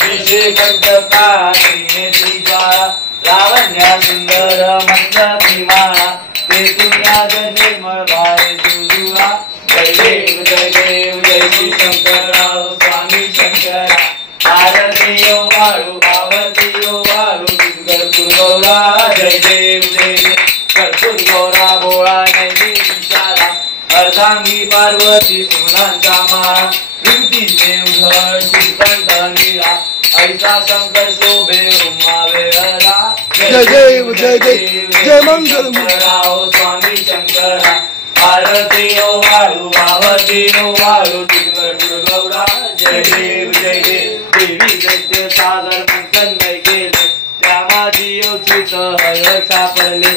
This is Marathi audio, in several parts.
कंटकाने त्रिज्वाळा लावण्या सुंदर मंद भीमाळा ते तुझ्या निर्मळ भावे सुजुळा जय देव जय देव जय श्री शंकरराव स्वामी शंकरा आरती ओ वाळू पावती ओ वाळू कर्पूर गौरा जय देव जय देव कर्पूर गौरा भोळा नैनी विचारा अर्धांगी पार्वती सुमनांचा माळा विभूतीने उधळ श्रीकंठ नीळा ऐसा शंकर शोभे उमा वेळा जय देव जय देव जय मंगल राव स्वामी शंकरा आरती ओ वाळू पावती ओ वाळू कर्पूर गौरा जय देव जय देव देवी दैत्य सागर मंथन केले त्यामाजी उचित हळ सापडले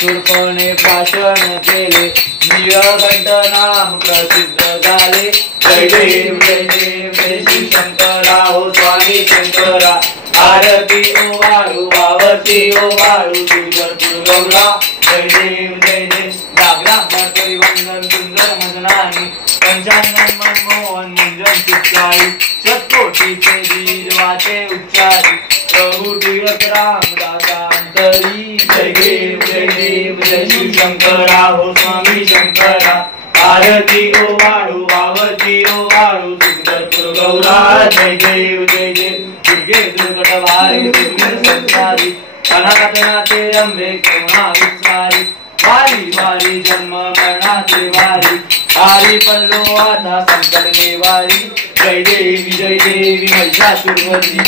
शूरपणे भाषण केले नीलकंठ नाम प्रसिद्ध झाले जय देव जय देव जय श्री शंकरा हो स्वामी शंकरा आरती ओ वाळू पावती ओ वाळू कर्पूर गौरा जय देव जय देव ब्राह्मण परिवंदन सुंदर मदनानी पंचांगन मनमोहन मुंजन चित्तारी शतकोटीचे वीर वाचे उच्चारी प्रभु दिवस रामदासा अंतरी जय देव जय श्री शंकरा हो स्वामी शंकरा आरती ओ वाळू पावती ओ वाळू कर्पूर गौरा जय देव दुर्गे दुर्गटवारी दुर्गे संसारी अनाथनाथे अंबे करुणा विस्तारी वारी वारी जन्म मरणाचे वारी वारी पडलो आता संकट निवारी जय देवी महिषासुरवती